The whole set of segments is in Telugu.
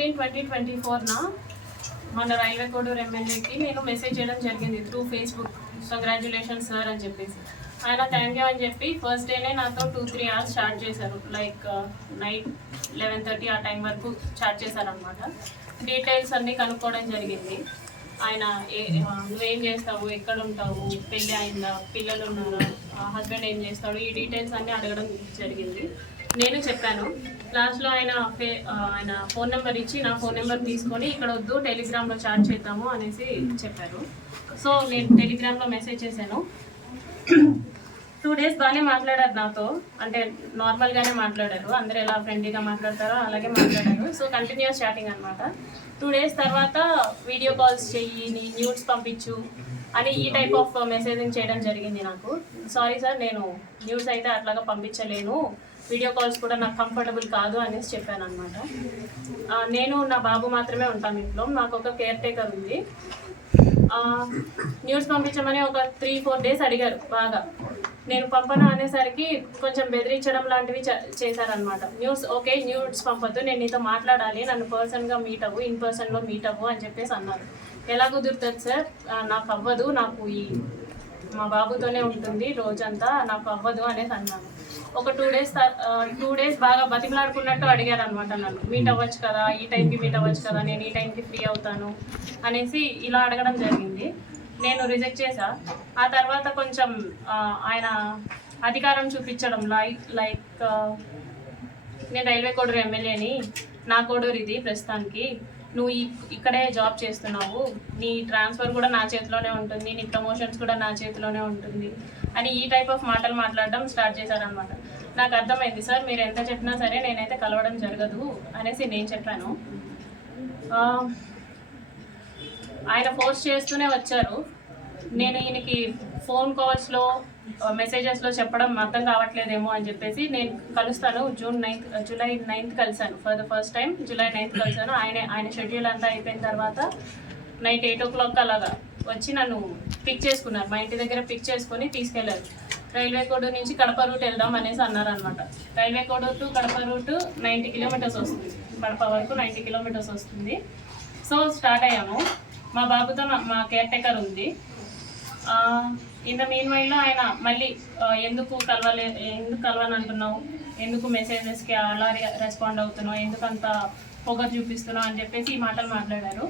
10/14/2024 మన రైల్వే కోడూరు ఎమ్మెల్యేకి నేను మెసేజ్ చేయడం జరిగింది త్రూ ఫేస్బుక్. కంగ్రాచులేషన్స్ సార్ అని చెప్పేసి ఆయన థ్యాంక్ యూ అని చెప్పి ఫస్ట్ డేనే నాతో 2-3 hours స్టార్ట్ చేశారు. లైక్ నైట్ 11:30 ఆ టైం వరకు స్టార్ట్ చేశారనమాట. డీటెయిల్స్ అన్నీ కనుక్కోవడం జరిగింది. ఆయన నువ్వేం చేస్తావు, ఎక్కడ ఉంటావు, పెళ్ళి అయిందా, పిల్లలు ఉన్నారా, హస్బెండ్ ఏం చేస్తాడు, ఈ డీటెయిల్స్ అన్నీ అడగడం జరిగింది. నేను చెప్పాను. లాస్ట్లో ఆయన ఫోన్ నెంబర్ ఇచ్చి నా ఫోన్ నెంబర్ తీసుకొని ఇక్కడ వద్దు టెలిగ్రామ్లో చాట్ చేద్దాము అనేసి చెప్పారు. సో నేను టెలిగ్రామ్లో మెసేజ్ చేశాను. 2 days బాగానే మాట్లాడారు నాతో, అంటే నార్మల్గానే మాట్లాడారు. అందరూ ఎలా ఫ్రెండ్లీగా మాట్లాడతారో అలాగే మాట్లాడారు. సో కంటిన్యూస్ చాటింగ్ అనమాట. 2 days తర్వాత వీడియో కాల్స్ చెయ్యి, నీ న్యూడ్స్ పంపించు అని ఈ టైప్ ఆఫ్ మెసేజింగ్ చేయడం జరిగింది నాకు. సారీ సార్, నేను న్యూస్ అయితే అట్లాగా పంపించలేను, వీడియో కాల్స్ కూడా నాకు కంఫర్టబుల్ కాదు అనేసి చెప్పాను అనమాట. నేను నా బాబు మాత్రమే ఉంటాం ఇంట్లో, నాకు ఒక కేర్ టేకర్ ఉంది. న్యూస్ పంపించమని ఒక 3-4 days అడిగారు బాగా. నేను పంపను అనేసరికి కొంచెం బెదిరించడం లాంటివి చేశారనమాట. ఓకే న్యూస్ పంపొద్దు, నేను నీతో మాట్లాడాలి, నన్ను పర్సన్గా మీట్ అవ్వు, ఇన్ పర్సన్లో మీట్ అవ్వు అని చెప్పేసి అన్నారు. ఎలా కుదురుతుంది సార్, నాకు అవ్వదు, నాకు మా బాబుతోనే ఉంటుంది రోజంతా, నాకు అవ్వదు అనేసి అన్నాను. ఒక 2 days బాగా బతిమలాడుకున్నట్టు అడిగారు అనమాట నన్ను. మీట్ అవ్వచ్చు కదా, ఈ టైంకి మీట్ అవ్వచ్చు కదా, నేను ఈ టైంకి ఫ్రీ అవుతాను అనేసి ఇలా అడగడం జరిగింది. నేను రిజెక్ట్ చేశా. ఆ తర్వాత కొంచెం ఆయన అధికారం చూపించడం లైక్ నేను రైల్వే కోడూరు ఎమ్మెల్యేని, నా కోడూరు ఇది ప్రస్తుతానికి, నువ్వు ఇక్కడే జాబ్ చేస్తున్నావు, నీ ట్రాన్స్ఫర్ కూడా నా చేతిలోనే ఉంటుంది, నీ ప్రమోషన్స్ కూడా నా చేతిలోనే ఉంటుంది అని ఈ టైప్ ఆఫ్ మాటలు మాట్లాడడం స్టార్ట్ చేశారనమాట. నాకు అర్థమైంది సార్, మీరు ఎంత చెప్పినా సరే నేనైతే కలవడం జరగదు అనేసి నేను చెప్పాను. ఆయన ఫోర్స్ చేస్తూనే వచ్చారు. నేను ఈయనకి ఫోన్ కాల్స్లో మెసేజెస్లో చెప్పడం అర్థం కావట్లేదేమో అని చెప్పేసి నేను కలుస్తాను. జూలై 9th కలిశాను. For the first time July 9th కలిశాను. ఆయన షెడ్యూల్ అంతా అయిపోయిన తర్వాత నైట్ 8 o'clock అలాగా వచ్చి నన్ను పిక్ చేసుకున్నారు. మా ఇంటి దగ్గర పిక్ చేసుకొని తీసుకెళ్లారు. రైల్వే కోడూరు నుంచి కడప రూట్ వెళ్దాం అనేసి అన్నారనమాట. Railway Koduru to Kadapa route 90 kilometers వస్తుంది, కడప వరకు 90 kilometers వస్తుంది. సో స్టార్ట్ అయ్యాము. మా బాబుతో మా కేర్ టేకర్ ఉంది. ఇన్ ద మీన్ వైల్లో ఆయన మళ్ళీ ఎందుకు కలవని అంటున్నావు, ఎందుకు మెసేజెస్కి అలా రెస్పాండ్ అవుతున్నావు, ఎందుకు అంత పొగరు చూపిస్తున్నావు అని చెప్పేసి ఈ మాటలు మాట్లాడారు.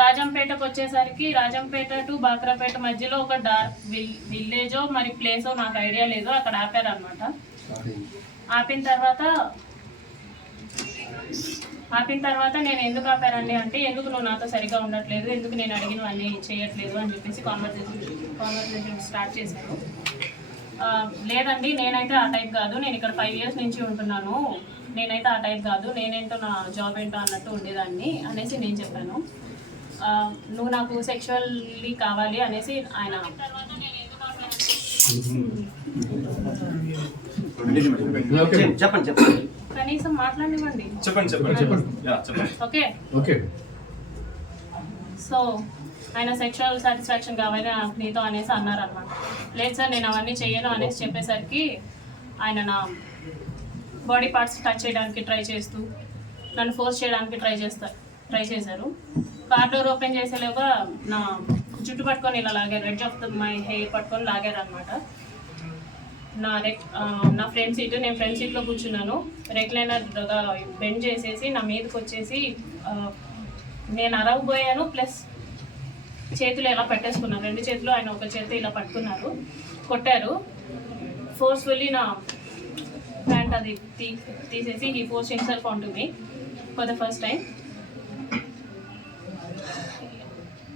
రాజంపేటకు వచ్చేసరికి రాజంపేట టు బాక్రాపేట మధ్యలో ఒక విలేజో మరి ప్లేసో నాకు ఐడియా లేదు, అక్కడ ఆపారనమాట. ఆపిన తర్వాత నేను ఎందుకు ఆపారండి అంటే, ఎందుకు నువ్వు నాతో సరిగా ఉండట్లేదు, ఎందుకు నేను అడిగినవన్నీ చేయట్లేదు అని చెప్పేసి కాన్వర్సేషన్ స్టార్ట్ చేశాను. లేదండి నేనైతే ఆ టైప్ కాదు, నేను ఇక్కడ 5 years నుంచి ఉంటున్నాను, నేనైతే ఆ టైప్ కాదు, నేనేంటో నా జాబ్ ఏంటో అన్నట్టు ఉండేదాన్ని అనేసి నేను చెప్పాను. నువ్వు నాకు సెక్షువల్లీ కావాలి అనేసి ఆయన చెప్పండి కనీసం మాట్లాడివ్వండి. ఓకే. సో ఆయన సెక్షువల్ సాటిస్ఫాక్షన్ కావాలి నాకు నీతో అనేసి అన్నారనమాట. లేదు సార్ నేను అవన్నీ చేయను అనేసి చెప్పేసరికి ఆయన నా బాడీ పార్ట్స్ టచ్ చేయడానికి ట్రై చేస్తూ నన్ను ఫోర్స్ చేయడానికి ట్రై చేశారు. కార్ డోర్ ఓపెన్ చేసేలాగా నా జుట్టు పట్టుకొని ఇలా లాగారు, ఎడ్జ్ ఆఫ్ మై హెయిర్ పట్టుకొని లాగారు అనమాట. నా ఫ్రంట్ సీట్, నేను ఫ్రంట్ సీట్లో కూర్చున్నాను. రెక్లైనర్గా బెండ్ చేసేసి నా మీదకి వచ్చేసి నేను అరవబోయాను, ప్లస్ చేతులు ఇలా పెట్టేసుకున్నాను. 2 చేతులు ఆయన ఒక చేతి ఇలా పట్టుకున్నారు, కొట్టారు. ఫోర్స్ఫుల్లీ నా ప్యాంట్ అది తీసేసి he force himself on to me for the first time.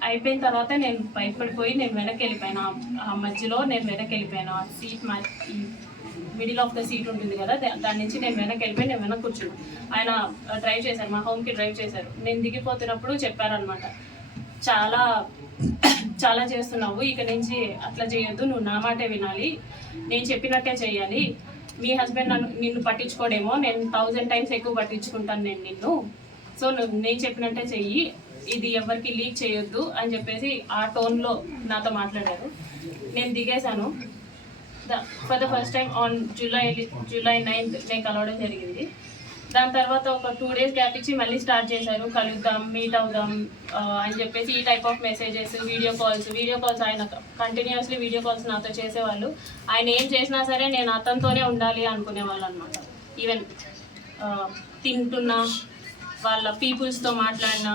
అయిపోయిన తర్వాత నేను భయపడిపోయి నేను వెనక్కి వెళ్ళిపోయాను. ఆ మధ్యలో నేను వెనక్కి వెళ్ళిపోయాను. ఆ seat middle of the seat ఉంటుంది కదా, దాని నుంచి నేను వెనక్కి వెళ్ళిపోయి నేను వెనక్కి కూర్చున్నాను. ఆయన డ్రైవ్ చేశారు, మా హోమ్కి డ్రైవ్ చేశారు. నేను దిగిపోతున్నప్పుడు చెప్పారనమాట, చాలా చాలా చేస్తున్నావు, ఇక నుంచి అట్లా చేయొద్దు, నువ్వు నా మాటే వినాలి, నేను చెప్పినట్టే చేయాలి, మీ హస్బెండ్ నిన్ను పట్టించుకోడేమో, నేను 1000 times ఎక్కువ పట్టించుకుంటాను నేను నిన్ను, సో నేను చెప్పినట్టే చెయ్యి, ఇది ఎవరికి లీక్ చేయొద్దు అని చెప్పేసి ఆ టోన్లో నాతో మాట్లాడారు. నేను దిగేశాను. For the first time on July 9th నేను కలవడం జరిగింది. దాని తర్వాత ఒక 2 days గ్యాప్ ఇచ్చి మళ్ళీ స్టార్ట్ చేశారు, కలుద్దాం, మీట్ అవుదాం అని చెప్పేసి ఈ type of messages, video calls ఆయన కంటిన్యూస్లీ వీడియో కాల్స్ నాతో చేసేవాళ్ళు. ఆయన ఏం చేసినా సరే నేను అతనితోనే ఉండాలి అనుకునేవాళ్ళు అనమాట. ఈవెన్ తింటున్నా, వాళ్ళ పీపుల్స్తో మాట్లాడినా,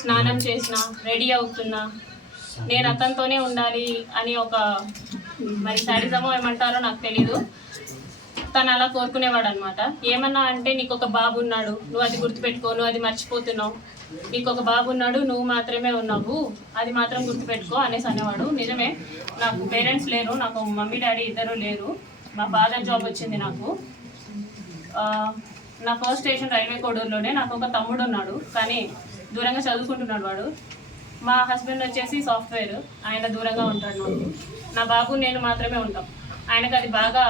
స్నానం చేసినా, రెడీ అవుతున్నా నేను అతనితోనే ఉండాలి అని ఒక మరి శాడిజమో ఏమంటారో నాకు తెలీదు, తను అలా కోరుకునేవాడు అనమాట. ఏమన్నా అంటే నీకు ఒక బాబు ఉన్నాడు, నువ్వు అది గుర్తుపెట్టుకో, నువ్వు అది మర్చిపోతున్నావు, నీకు ఒక బాబు ఉన్నాడు, నువ్వు మాత్రమే ఉన్నావు, అది మాత్రం గుర్తుపెట్టుకో అనేసి అనేవాడు. నిజమే, నాకు పేరెంట్స్ లేరు, నాకు మమ్మీ డాడీ ఇద్దరు లేరు. మా ఫాదర్ జాబ్ వచ్చింది నాకు. నా ఫస్ట్ స్టేషన్ రైల్వే కోడూరులోనే. నాకు ఒక తమ్ముడు ఉన్నాడు, కానీ దూరంగా చదువుకుంటున్నాడు వాడు. మా హస్బెండ్ వచ్చేసి సాఫ్ట్వేర్, ఆయన దూరంగా ఉంటాడు నాకు. నా బాబు నేను మాత్రమే ఉంటాం. ఆయనకు అది బాగా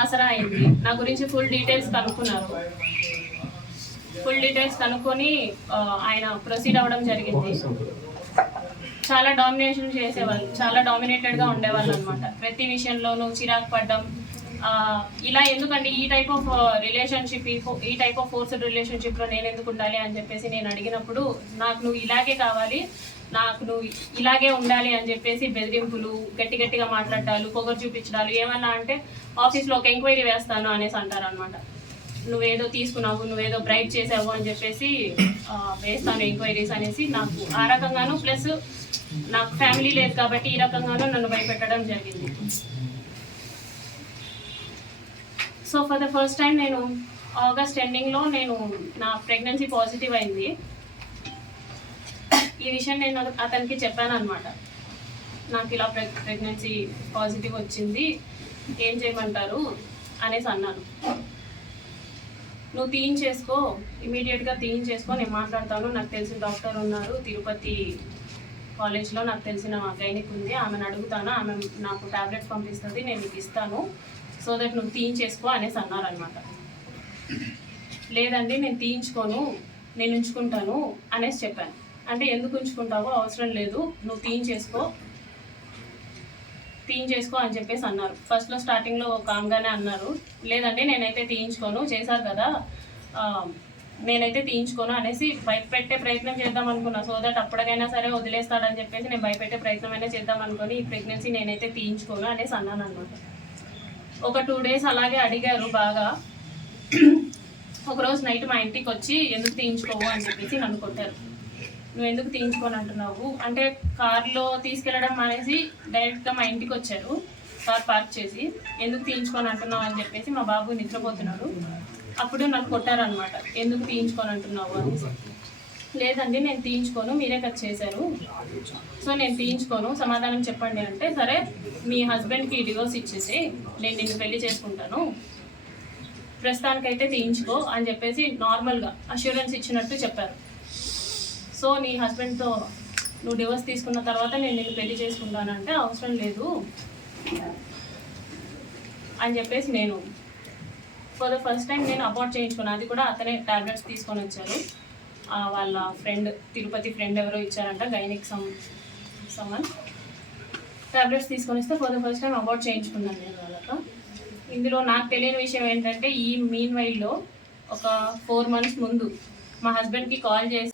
ఆసరా అయింది. నా గురించి ఫుల్ డీటెయిల్స్ కనుక్కొని ఆయన ప్రొసీడ్ అవ్వడం జరిగింది. చాలా డామినేషన్ చేసేవాళ్ళు, చాలా డామినేటెడ్గా ఉండేవాళ్ళు అనమాట. ప్రతి విషయంలోనూ చిరాకు పడ్డం. ఇలా ఎందుకంటే ఈ టైప్ ఆఫ్ రిలేషన్షిప్, ఈ టైప్ ఆఫ్ ఫోర్స్డ్ రిలేషన్షిప్లో నేను ఎందుకు ఉండాలి అని చెప్పేసి నేను అడిగినప్పుడు, నాకు నువ్వు ఇలాగే కావాలి, నాకు నువ్వు ఇలాగే ఉండాలి అని చెప్పేసి బెదిరింపులు, గట్టిగా మాట్లాడాలు, పొగరు చూపించడాలు. ఏమన్నా అంటే ఆఫీస్లో ఒక ఎంక్వైరీ వేస్తాను అనేసి అంటారనమాట. నువ్వేదో తీసుకున్నావు, నువ్వేదో బ్రైట్ చేసావు అని చెప్పేసి వేస్తాను ఎంక్వైరీస్ అనేసి, నాకు ఆ రకంగాను, ప్లస్ నాకు ఫ్యామిలీ లేదు కాబట్టి ఈ రకంగానూ నన్ను భయపెట్టడం జరిగింది. So for the first time నేను ఆగస్ట్ ఎండింగ్లో నా ప్రెగ్నెన్సీ పాజిటివ్ అయింది. ఈ విషయం నేను అతనికి చెప్పాను అనమాట. నాకు ఇలా ప్రెగ్నెన్సీ పాజిటివ్ వచ్చింది, ఏం చేయమంటారు అనేసి అన్నాను. నువ్వు తీయించేసుకో, ఇమీడియట్గా తీయించేసుకో, నేను మాట్లాడతాను, నాకు తెలిసిన డాక్టర్ ఉన్నారు తిరుపతి కాలేజ్లో, నాకు తెలిసిన గైనిక్ ఉంది, ఆమెను అడుగుతాను, ఆమె నాకు టాబ్లెట్స్ పంపిస్తుంది, నేను నీకు ఇస్తాను, సో దట్ నువ్వు తీయించేసుకో అనేసి అన్నారనమాట. లేదండి నేను తీయించుకోను, నేను ఉంచుకుంటాను అనేసి చెప్పాను. అంటే ఎందుకు ఉంచుకుంటావో, అవసరం లేదు, నువ్వు తీయించేసుకో అని చెప్పేసి అన్నారు. ఫస్ట్లో స్టార్టింగ్లో కామ్గానే అన్నారు, లేదండి నేనైతే తీయించుకోను, చేశారు కదా, నేనైతే తీయించుకోను అనేసి భయపెట్టే ప్రయత్నం చేద్దాం అనుకున్నా. సో దట్ అప్పటికైనా సరే వదిలేస్తాడని చెప్పేసి నేను భయపెట్టే ప్రయత్నం అయినా చేద్దాం అనుకుని ఈ ప్రెగ్నెన్సీ నేనైతే తీయించుకోను అనేసి అన్నాను అనమాట. ఒక 2 days అలాగే అడిగారు బాగా. ఒకరోజు నైట్ మా ఇంటికి వచ్చి ఎందుకు తీయించుకోవు అని చెప్పేసి నన్ను కొట్టారు. నువ్వు ఎందుకు తీయించుకొని అంటున్నావు అంటే, కార్లో తీసుకెళ్ళడం అనేసి డైరెక్ట్గా మా ఇంటికి వచ్చారు, కార్ పార్క్ చేసి, ఎందుకు తీయించుకొని అంటున్నావు అని చెప్పేసి, మా బాబు నిద్రపోతున్నాడు, అప్పుడు నాకు కొట్టారనమాట, ఎందుకు తీయించుకొని అంటున్నావు అనేసి. లేదండి నేను తీయించుకోను, మీరే కదా చేశారు, సో నేను తీయించుకోను, సమాధానం చెప్పండి అంటే, సరే మీ హస్బెండ్కి డివోర్స్ ఇచ్చేసి నేను నిన్ను పెళ్లి చేసుకుంటాను, ప్రస్తుతానికైతే తీయించుకో అని చెప్పేసి నార్మల్గా అష్యూరెన్స్ ఇచ్చినట్టు చెప్పారు. సో నీ హస్బెండ్తో నువ్వు డివోర్స్ తీసుకున్న తర్వాత నేను నిన్ను పెళ్లి చేసుకుంటానంటే, అవసరం లేదు అని చెప్పేసి నేను ఫర్ ద ఫస్ట్ టైం నేను అబార్ట్ చేయించుకున్నాను. అది కూడా అతనే టాబ్లెట్స్ తీసుకొని వచ్చారు, వాళ్ళ ఫ్రెండ్, తిరుపతి ఫ్రెండ్ ఎవరో ఇచ్చారంట, గైనిక్ సమ్మన్ టాబ్లెట్స్ తీసుకొని వస్తే for the first time abort చేయించుకున్నాను నేను వాళ్ళతో. ఇందులో నాకు తెలియని విషయం ఏంటంటే, ఈ మీన్ వైల్లో ఒక 4 months ముందు మా హస్బెండ్కి కాల్ చేసి